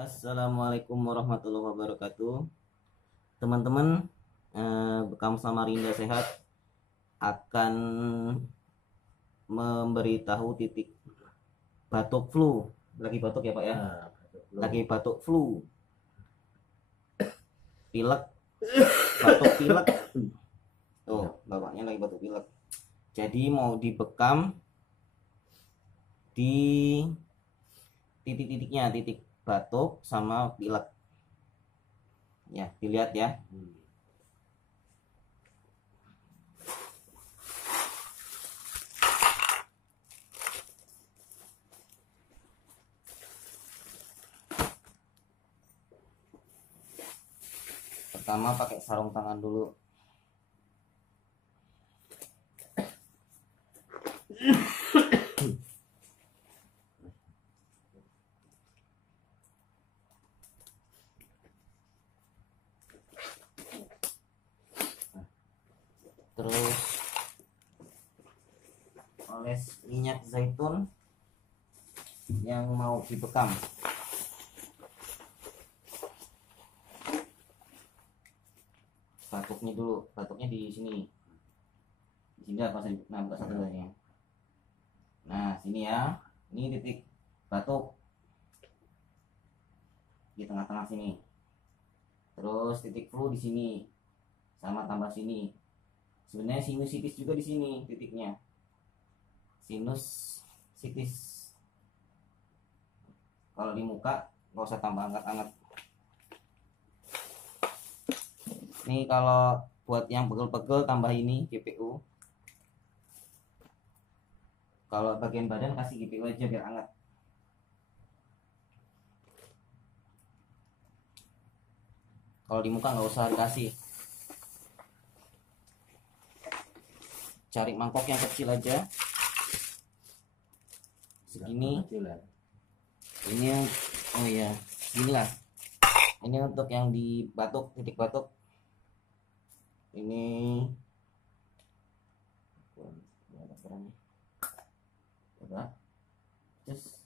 Assalamualaikum warahmatullahi wabarakatuh. Teman-teman, Bekam Samarinda Sehat akan memberitahu titik batuk flu. Lagi batuk ya Pak ya? Lagi batuk flu. Pilek, batuk pilek. Tuh, bapaknya lagi batuk pilek. Jadi mau dibekam di titik-titiknya, titik batuk sama pilek. Ya, dilihat ya. Pertama pakai sarung tangan dulu. Terus oles minyak zaitun yang mau dibekam. Batuknya dulu, batuknya di sini. Di sini apa sih? Nah, buka satu lagi. Nah, sini ya. Ini titik batuk. Di tengah-tengah sini. Terus titik flu di sini. Sama tambah sini. Sebenarnya sinusitis juga di sini titiknya. Sinusitis. Kalau di muka nggak usah tambah angkat-angkat. Ini kalau buat yang pegel-pegel tambah ini GPU. Kalau bagian badan kasih GPU aja biar hangat. Kalau di muka nggak usah dikasih. Cari mangkok yang kecil aja. Segini. Ini oh iya, inilah. Ini untuk yang di batuk, titik batuk. Ini coba. Tes.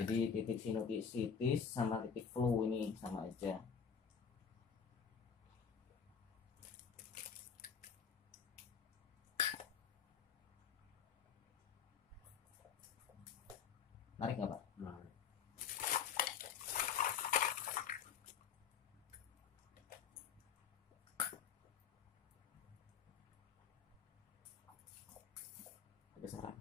Jadi titik sinusitis sama titik flu ini sama aja. Narik nggak Pak? Besaran.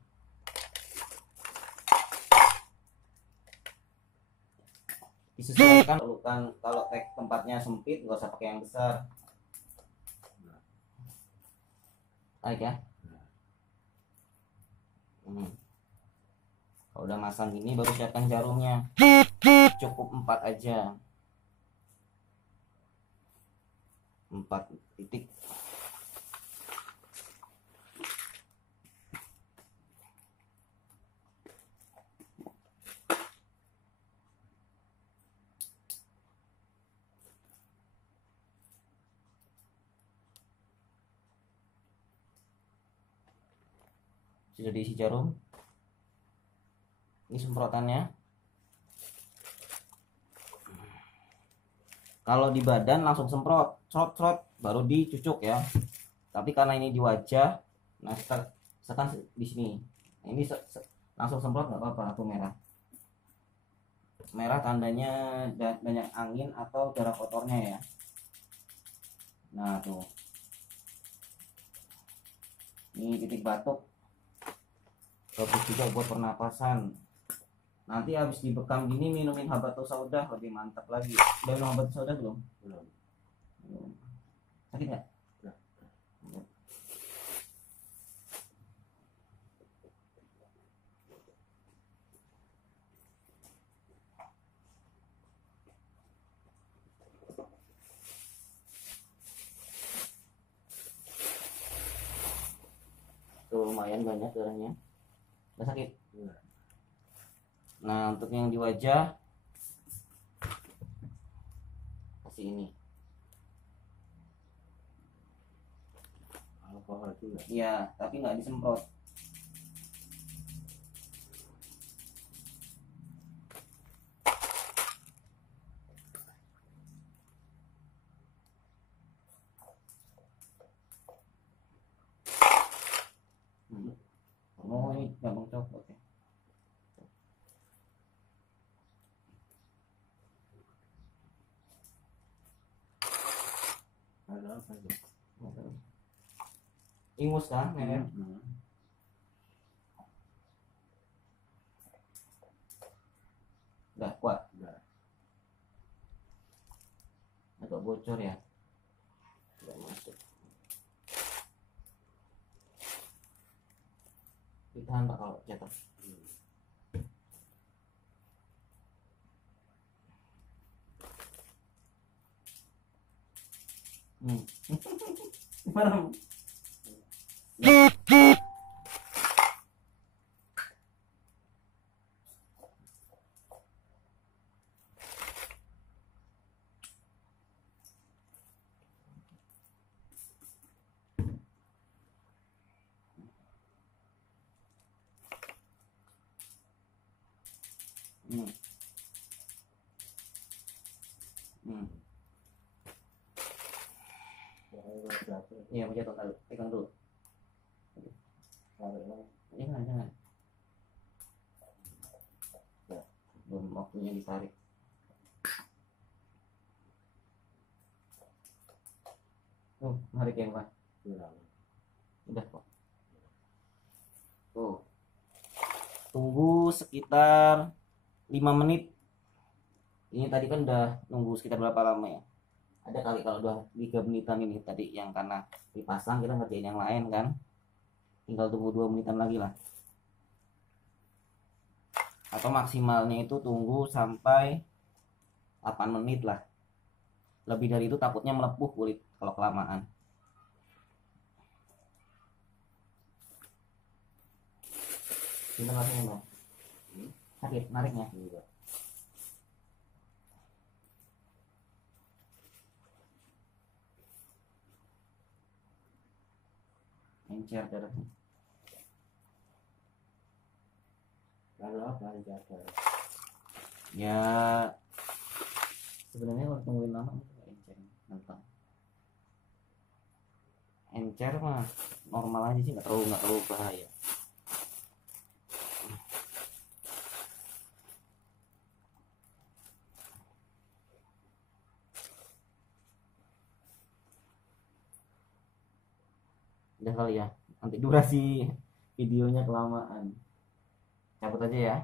Disesuaikan kalau tempatnya sempit nggak usah pakai yang besar. Naik ya. Kalau udah masang gini baru siapkan jarumnya. Cukup 4 aja. 4 titik. Sudah diisi jarum. Ini semprotannya. Kalau di badan langsung semprot, trot baru dicucuk ya. Tapi karena ini di wajah, nah sekan di sini. Nah, ini langsung semprot nggak apa-apa, atau merah. Merah tandanya banyak angin atau darah kotornya ya. Nah tuh. Ini titik batuk. Bagus juga buat pernapasan. Nanti habis dibekam gini minumin habatus sauda lebih mantap lagi. Udah minum habatus sauda belum? Belum. Sakit nggak? Tuh lumayan banyak darahnya. Nggak sakit? Nah, untuk yang di wajah kasih ini. Alkohol juga. Iya, tapi nggak disemprot. Oh, ini gampang copot ya. Ada apa itu? Ingus kan, ya. Udah kuat. Udah. Agak bocor ya. Udah masuk. Ditahan Pak kalau jatuh. Gimana? Iya, mau jatuh dulu. Pegang dulu. Jangan. Ya, belum waktunya ditarik. Narik yang mana? Udah kok. Tuh. Tunggu sekitar 5 menit. Ini tadi kan udah nunggu sekitar berapa lama ya? Ada kali kalau udah 3 menitan ini tadi yang karena dipasang kita ngerjain yang lain kan. Tinggal tunggu 2 menitan lagi lah. Atau maksimalnya itu tunggu sampai 8 menit lah. Lebih dari itu takutnya melepuh kulit kalau kelamaan. Gimana rasanya Bang? Sakit nariknya? Iya. Encer darahnya. Lalu apa jaga? Ya sebenarnya kalau tungguin lama encer nentang. Encer mah normal aja sih, nggak terlalu bahaya. Udah kali ya, nanti durasi videonya kelamaan. Cabut aja ya.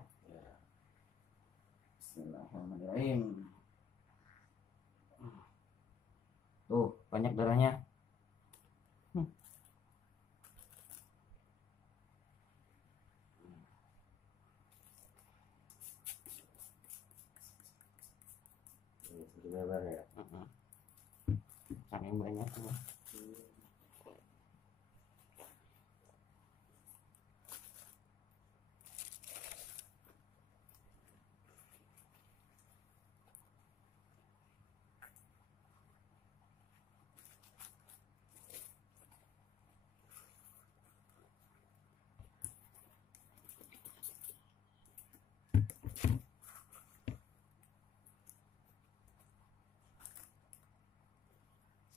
Bismillahirrahmanirrahim. Tuh banyak darahnya. Lebar ya. Saking banyak tuh.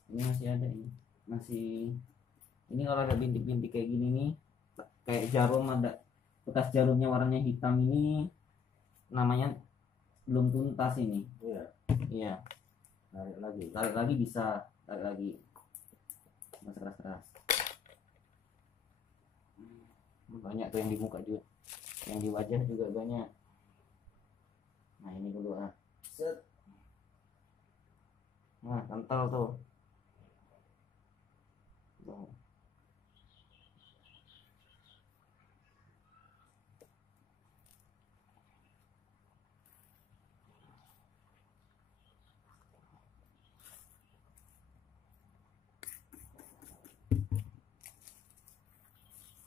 Ini masih ada ini, ini kalau ada bintik-bintik kayak gini nih, kayak jarum, ada bekas jarumnya warnanya hitam, ini namanya belum tuntas ini. Iya, tarik lagi bisa, tarik lagi, mas keras-keras. Banyak tuh yang di muka juga, yang di wajah juga banyak. Nah ini dulu set. Nah kental tuh.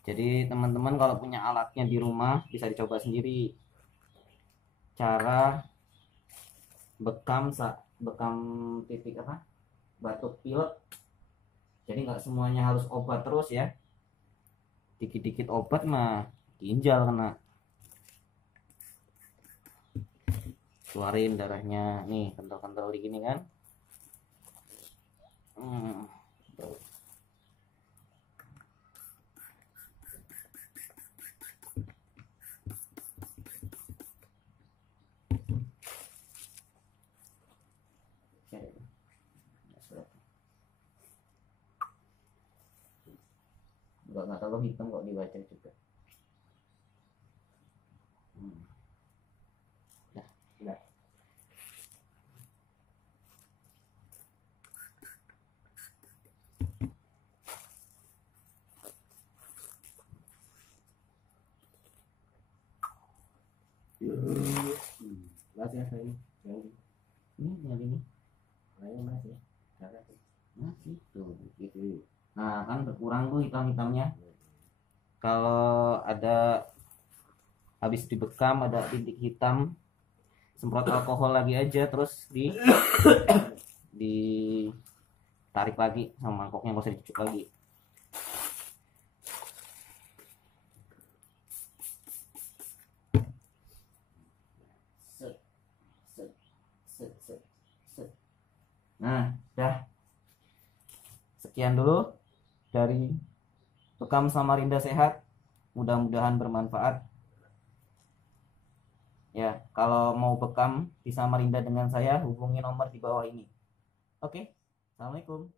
Jadi teman-teman kalau punya alatnya di rumah bisa dicoba sendiri. cara bekam titik apa, batuk pilek. Jadi nggak semuanya harus obat terus ya, dikit-dikit obat mah ginjal kena. Keluarin darahnya nih, kental-kental gini kan. Nggak terlalu hitam kok dibaca juga. Udah. Masih apa ini? Yang ini Ayo masih. masih tuh gitu. Nah kan berkurang tuh hitam-hitamnya. Kalau ada habis dibekam ada titik hitam, semprot alkohol lagi aja, terus ditarik lagi sama mangkoknya, nggak usah dicucuk lagi. Nah, dah. Sekian dulu dari Bekam Samarinda Sehat. Mudah-mudahan bermanfaat. Ya, kalau mau bekam di Samarinda dengan saya, hubungi nomor di bawah ini. Oke, Assalamualaikum.